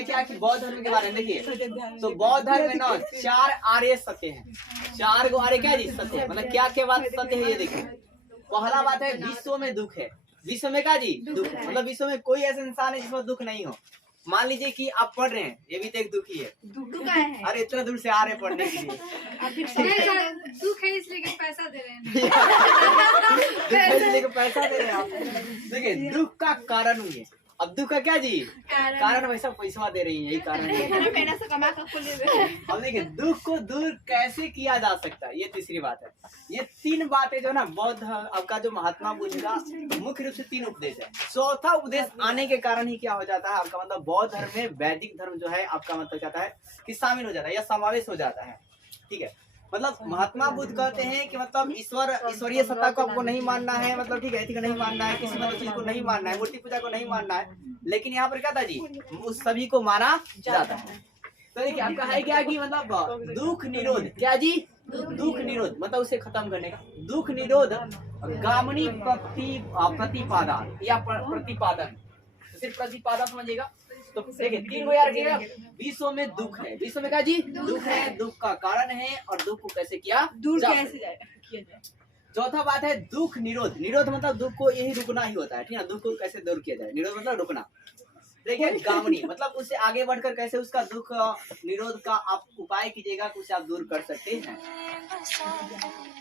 है क्या कि बौद्ध धर्म के बारे में देखिए, तो बौद्ध धर्म में ना 4 आर्य सत्य हैं। 4 गो आर्य क्या जी सत्य है, मतलब क्या क्या बात सत्य है ये देखिए। पहला बात है विश्व में दुख है। विश्व में क्या जी दुख है, मतलब विश्व में कोई ऐसा इंसान है जिसमें दुख नहीं हो। मान लीजिए कि आप पढ़ रहे हैं, ये भी तो एक दुखी है। दुख है। अरे इतना दूर से आ रहे हैं पढ़ने के लिए। दुख है इसलिए कि पैसा दे रहे हैं। दुख है इसलिए कि पैसा दे रहे हैं आप। देखिए दुख का कारण हुई है। अब दुख का क्या जी कारण वैसा पैसा दे रही है, यही कारण है। अब देखिए दुख को दूर कैसे किया जा सकता है, ये तीसरी बात है। ये 3 बातें जो ना बौद्ध आपका जो महात्मा बुद्ध का मुख्य रूप से 3 उपदेश है। चौथा उपदेश आने के कारण ही क्या हो जाता है आपका मतलब बौद्ध धर्म में वैदिक धर्म जो है आपका मतलब कहता है कि शामिल हो जाता है या समावेश हो जाता है। ठीक है, मतलब महात्मा बुद्ध कहते हैं कि मतलब ईश्वरीय सत्ता को आपको नहीं मानना है, मतलब ठीक है ऐसी को नहीं मानना है, किसी मतलब चीज को नहीं मानना है, मूर्ति पूजा को नहीं मानना है। लेकिन यहाँ पर क्या था जी उस सभी को माना जाता है। तो देखिए आपका है क्या कि मतलब दुख निरोध क्या जी दुख निरोध मतलब उसे खत्म करने का। दुख निरोध गामनी प्रतिपादन या प्रतिपादन, सिर्फ प्रतिपादन समझिएगा। तो देखिए 3 गो यार रखिएगा। विश्व में दुख है, विश्व में क्या जी दुख है, दुख का कारण है और दुख को कैसे किया दूर कैसे किया जाए। चौथा बात है दुख निरोध। निरोध मतलब दुख को यही रुकना ही होता है, ठीक है। दुख को कैसे दूर किया जाए, निरोध मतलब रुकना। देखिए गामनी मतलब उससे आगे बढ़कर कैसे उसका दुख निरोध का आप उपाय कीजिएगा, कुछ आप दूर कर सकते हैं।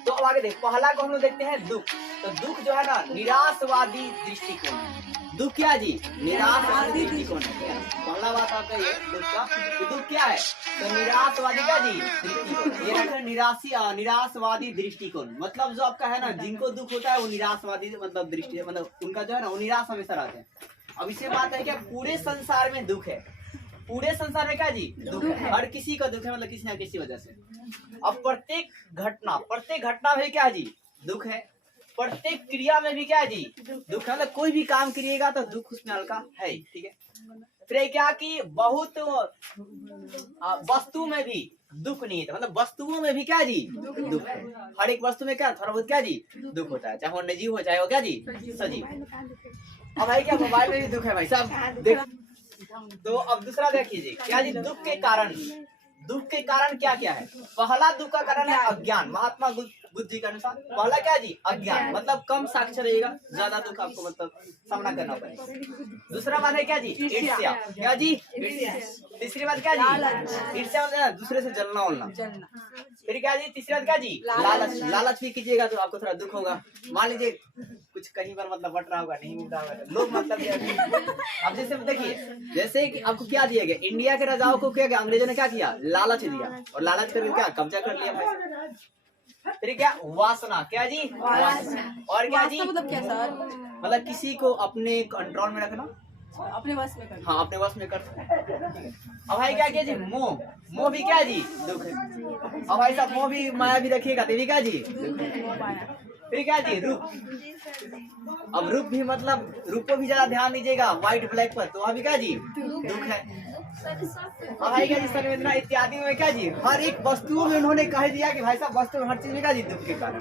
तो अब आगे देख, पहला को हम लोग देखते हैं दुख। तो दुख जो है ना निराशवादी दृष्टिकोण है। दुख क्या जी निराशवादी दृष्टिकोण है। पहला बात आपका ये दुख का, तो दुख क्या है तो निराशवादी का जी दृष्टिकोण। ये रखना निराशवादी दृष्टिकोण मतलब जो आपका है ना जिनको दुख होता है वो निराशवादी मतलब दृष्टि मतलब उनका जो है ना वो निराश हमेशा रहते हैं। अब इससे बात है क्या पूरे संसार में दुख है, पूरे संसार में क्या जी दुख है, हर किसी का दुख है मतलब किसी न किसी वजह से। अब प्रत्येक घटना में क्या जी दुख है, प्रत्येक क्रिया में भी क्या जी दुख है, मतलब कोई भी काम करिएगा तो दुख उसमें हल्का है, ठीक है। फिर क्या कि बहुत वस्तु में भी दुख नहीं है, मतलब वस्तुओं में भी क्या जी दुख है। हर एक वस्तु में क्या थोड़ा बहुत क्या जी दुख होता है, चाहे वो निर्जीव हो चाहे वो क्या जी सजीव। अब भाई क्या मोबाइल में भी दुख है भाई साहब देख। तो अब दूसरा देखिए क्या जी दुख के कारण क्या क्या है। पहला दुख का कारण है अज्ञान। महात्मा बुद्ध जी के अनुसार पहला क्या जी अज्ञान मतलब कम साक्षर रहेगा, ज्यादा दुख आपको मतलब सामना करना पड़ेगा। दूसरा बात है क्या जी ईर्ष्या, क्या जी तीसरी बात क्या जी ईर्ष्या मतलब दूसरे से जलना उलना। फिर क्या जी तीसरी बात क्या जी लालच भी कीजिएगा तो आपको थोड़ा दुख होगा। मान लीजिए कुछ कहीं पर मतलब बट रहा होगा नहीं मिल रहा होगा लोग मतलब अब जैसे देखिए जैसे कि आपको क्या दिया गया, इंडिया के राजाओं को क्या किया अंग्रेजों ने क्या किया लालच दिया और लालच करके क्या कब्जा कर लिया भाई। फिर क्या वासना, क्या जी वासना। और क्या जी मतलब क्या सर मतलब किसी को अपने कंट्रोल में रखना, अपने वश में कर। हाँ अपने वश में कर सकते। अब भाई क्या किया जी मोह भी क्या जी दुख है। अब भाई साहब मोह भी माया भी रखिएगा तो भी क्या जी फिर क्या जी रूप। अब रूप भी मतलब रूप को भी ज्यादा ध्यान दीजिएगा व्हाइट ब्लैक पर तो अभी क्या जी दुख है। अब भाई क्या जी संवेदना इत्यादि में क्या जी हर एक वस्तुओं में उन्होंने कह दिया कि भाई साहब वस्तु में हर चीज में क्या जी दुख के कारण।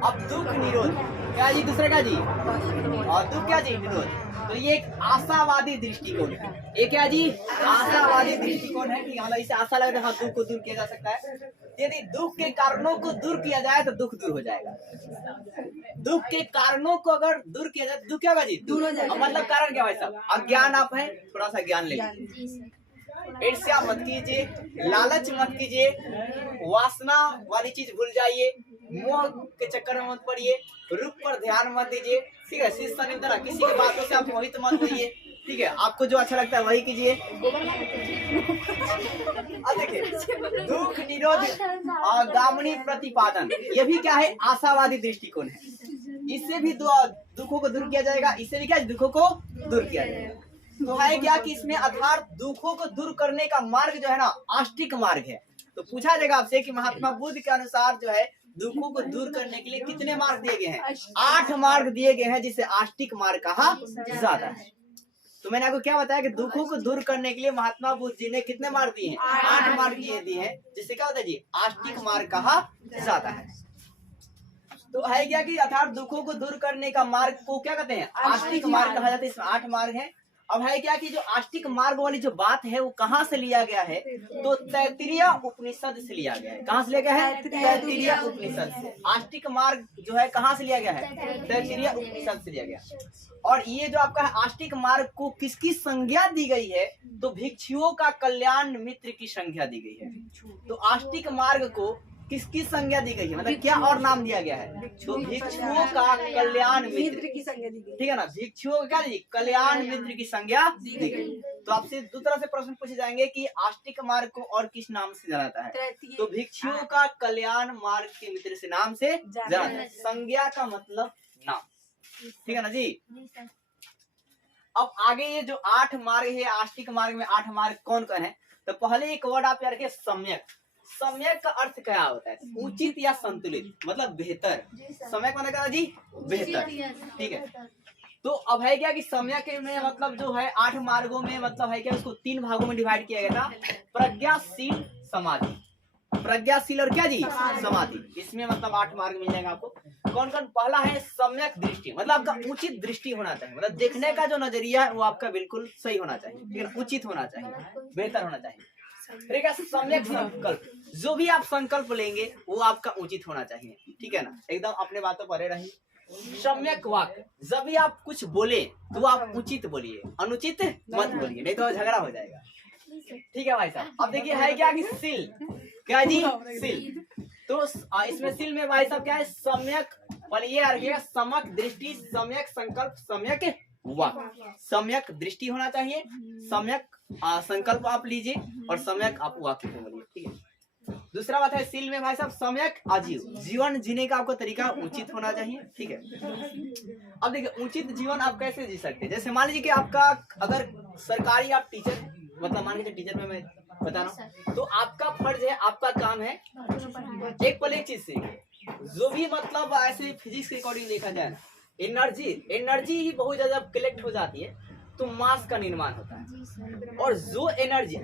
अब दुख निरोध क्या जी दूसरे का जी और दुख क्या जी निरोध। तो ये एक आशावादी दृष्टिकोण है, ये क्या जी आशावादी दृष्टिकोण है कि मतलब इसे आशा लगता है हाँ दुख को दूर किया जा सकता है। यदि दुख के कारणों को दूर किया जाए तो दुख दूर हो जाएगा। दुख के कारणों को अगर दूर किया जाए तो दुख क्या होगा जी दूर हो जाएगा। मतलब कारण क्या भाई साहब अज्ञान आप है थोड़ा सा ज्ञान ले लीजिए, ईर्ष्या मत कीजिए, लालच मत कीजिए, वासना वाली चीज भूल जाइए, मोह के चक्कर में मत पड़िए, रूप पर ध्यान मत दीजिए, ठीक है। शिष्य निंदा किसी की बातों से आप मोहित मत होइए, ठीक है। आपको जो अच्छा लगता है वही कीजिए। देखिए दुख निरोध गामनी प्रतिपादन ये भी क्या है आशावादी दृष्टिकोण है। इससे भी दुखों को दूर किया जाएगा, इससे भी क्या दुखों को दूर किया जाएगा। तो है क्या कि इसमें अर्थात दुखों को दूर करने का मार्ग जो है ना आस्तिक मार्ग है। तो पूछा जाएगा आपसे कि महात्मा बुद्ध के अनुसार जो है दुखों को दूर करने के लिए कितने मार्ग दिए गए हैं। 8 मार्ग दिए गए हैं जिसे आस्तिक मार्ग कहा जाता है। तो मैंने आपको क्या बताया कि दुखों को दूर करने के लिए महात्मा बुद्ध जी ने कितने मार्ग दिए हैं 8 मार्ग दिए हैं जिससे क्या होता है जी आस्तिक मार्ग कहा जाता है। तो है क्या कि अर्थात दुखों को दूर करने का मार्ग को क्या कहते हैं आस्तिक मार्ग कहा जाता है। इसमें 8 मार्ग हैं अब है क्या कि जो आष्टिक मार्ग वाली जो बात है वो कहाँ से लिया गया है, तो तैत्तिरीय उपनिषद से लिया गया है। कहाँ से लिया गया है? तैत्तिरीय उपनिषद से। आष्टिक मार्ग जो है कहाँ से लिया गया है? तैत्तिरीय उपनिषद से लिया गया। और ये जो आपका आष्टिक मार्ग को किसकी संज्ञा दी गई है, तो भिक्षुओं का कल्याण मित्र की संज्ञा दी गई है। तो आष्टिक मार्ग को किसकी संज्ञा दी गई है, मतलब क्या और नाम दिया गया है, तो भिक्षुओं का कल्याण मित्र की संज्ञा दी गई, ठीक है ना। भिक्षुओं का क्या दी? कल्याण मित्र की संज्ञा दी गई। तो आपसे दो तरह से प्रश्न पूछे जाएंगे कि आष्टिक मार्ग को और किस नाम से जाना जाता है, तो भिक्षुओं का कल्याण मार्ग के मित्र से नाम से जाना जाता है। संज्ञा का मतलब नाम, ठीक है ना जी। अब आगे ये जो 8 मार्ग है, आष्टिक मार्ग में 8 मार्ग कौन कौन है, तो पहले एक वर्ड आप याद रखिए, सम्यक। सम्यक का अर्थ क्या होता है? उचित या संतुलित, मतलब बेहतर। सम्यक मतलब क्या जी? बेहतर, ठीक है। तो अब है क्या कि सम्यक में मतलब जो है 8 मार्गों में मतलब है क्या, उसको 3 भागों में डिवाइड किया गया था, प्रज्ञाशील, समाधि। प्रज्ञाशील और क्या जी? समाधि। इसमें मतलब 8 मार्ग मिल जाएगा आपको। कौन कौन? पहला है सम्यक दृष्टि, मतलब आपका उचित दृष्टि होना चाहिए, मतलब देखने का जो नजरिया है वो आपका बिल्कुल सही होना चाहिए, ठीक है, उचित होना चाहिए, बेहतर होना चाहिए। ठीक है। सम्यक संकल्प, जो भी आप संकल्प लेंगे वो आपका उचित होना चाहिए, ठीक है ना, एकदम अपने बातों पर रहिए। सम्यक वाक्य, जब भी आप कुछ बोले तो आप उचित बोलिए, अनुचित मत बोलिए, नहीं तो झगड़ा हो जाएगा, ठीक है भाई साहब। अब देखिए है क्या कि सील, क्या जी? सील। तो इसमें सील में भाई साहब क्या है? सम्यक, ये रखिएगा, सम्यक दृष्टि, सम्यक संकल्प, सम्यक वाक्य। सम्यक दृष्टि होना चाहिए, सम्यक संकल्प आप लीजिए और सम्यक आप वाक्य को बोलिए, ठीक है। दूसरा बात है सील में भाई साहब सम्यक आजीव, जीवन जीने का आपको तरीका उचित होना चाहिए, ठीक है। अब देखिए उचित जीवन आप कैसे जी सकते हैं, जैसे मान लीजिए कि आपका अगर सरकारी आप टीचर, मतलब मान लीजिए टीचर में मैं बता रहा हूँ, तो आपका फर्ज है, आपका काम है एक पल एक चीज से, जो भी मतलब ऐसे फिजिक्स के अकॉर्डिंग देखा जाए, एनर्जी ही बहुत ज्यादा कलेक्ट हो जाती है तो मास का निर्माण होता है। और जो एनर्जी,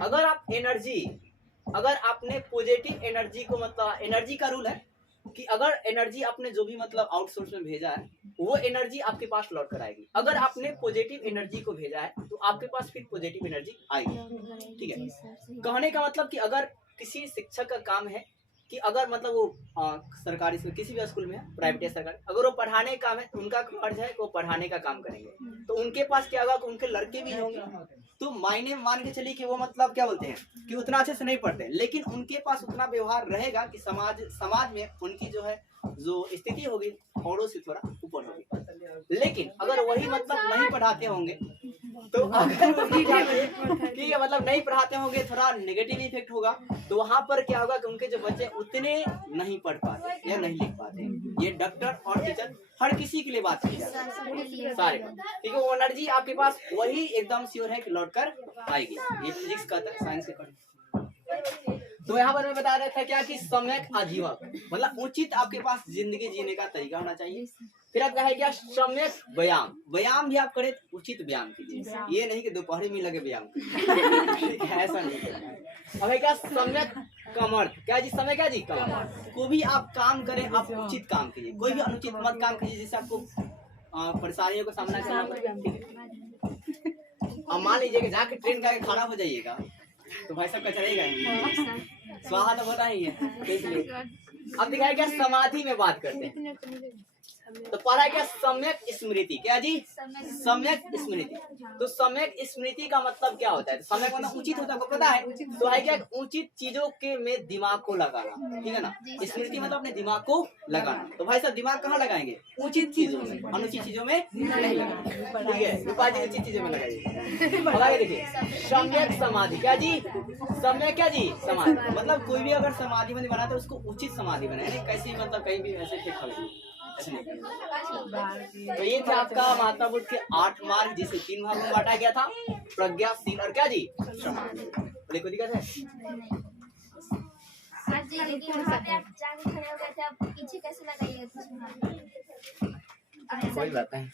अगर आपने पॉजिटिव एनर्जी को, मतलब एनर्जी का रूल है कि अगर एनर्जी आपने जो भी मतलब आउटसोर्स में भेजा है वो एनर्जी आपके पास लौट कर आएगी। अगर आपने पॉजिटिव एनर्जी को भेजा है तो आपके पास फिर पॉजिटिव एनर्जी आएगी, ठीक है। कहने का मतलब कि अगर किसी शिक्षक का काम है कि अगर मतलब वो सरकारी स्कूल, किसी भी स्कूल में है, प्राइवेट या सरकारी, अगर वो पढ़ाने का काम है तो उनका फर्ज है कि वो पढ़ाने का काम करेंगे। तो उनके पास क्या होगा कि उनके लड़के भी होंगे, तो मायने मान के चलिए कि वो मतलब क्या बोलते हैं कि उतना अच्छे से नहीं पढ़ते, लेकिन उनके पास उतना व्यवहार रहेगा कि समाज में उनकी जो है जो स्थिति होगी औरों से थोड़ा ऊपर होगी। लेकिन अगर वही मतलब नहीं पढ़ाते होंगे तो अगर ठीक है, मतलब नहीं पढ़ाते होंगे, थोड़ा नेगेटिव इफेक्ट होगा, तो वहाँ पर क्या होगा कि उनके जो बच्चे उतने नहीं पढ़ पाते या नहीं लिख पाते। ये डॉक्टर और टीचर हर किसी के लिए बात की जाती है, सारे, ठीक है। वो एनर्जी आपके पास वही एकदम श्योर है कि लौट कर आएगी, ये फिजिक्स का था, साइंस के। तो यहाँ पर मैं बता रहा था क्या कि सम्यक आजीवक, मतलब उचित आपके पास जिंदगी जीने का तरीका होना चाहिए। फिर आप कहा क्या? सम्यक व्यायाम, व्यायाम भी आप करें उचित व्यायाम कीजिए, ये नहीं कि दोपहर में लगे व्यायाम ठीक है, ऐसा नहीं करना है। अब क्या? सम्यक कमर्थ, क्या जी? समय क्या जी? कमर्थ। कोई भी आप काम करें आप उचित काम कीजिए, कोई भी अनुचित मत काम कीजिए जिससे आपको परेशानियों का सामना करना पड़े। अब मान लीजिए कि जाके ट्रेन का खराब हो जाइएगा तो भाई साहब का चलेगा, स्वाहा तो होता ही है, इसलिए। अब दिखाया क्या? समाधि में बात करते हैं, तो पढ़ा क्या? सम्यक स्मृति, क्या जी? सम्यक स्मृति। तो सम्यक स्मृति का मतलब क्या होता है? सम्यक मतलब उचित होता है, आपको पता है, तो है क्या? उचित चीजों के में दिमाग को लगाना, ठीक है ना। स्मृति मतलब अपने दिमाग को लगाना। तो भाई साहब दिमाग कहाँ लगाएंगे? उचित चीजों में, अनुचित चीजों में नहीं लगाएंगे, ठीक है। उपाधि उचित चीजों में लगाइए। देखिए सम्यक समाधि, क्या जी? सम्यक क्या जी? समाधि, मतलब कोई भी अगर समाधि में बनाता है उसको उचित समाधि बनाए, कैसे मतलब कहीं भी ऐसे फेंक। तो ये थे आपका महात्मा बुद्ध के 8 मार्ग, जिसे 3 भागों में बांटा गया था, प्रज्ञाशील और क्या जी? बोले कोई दिक्कत है? कोई बात नहीं।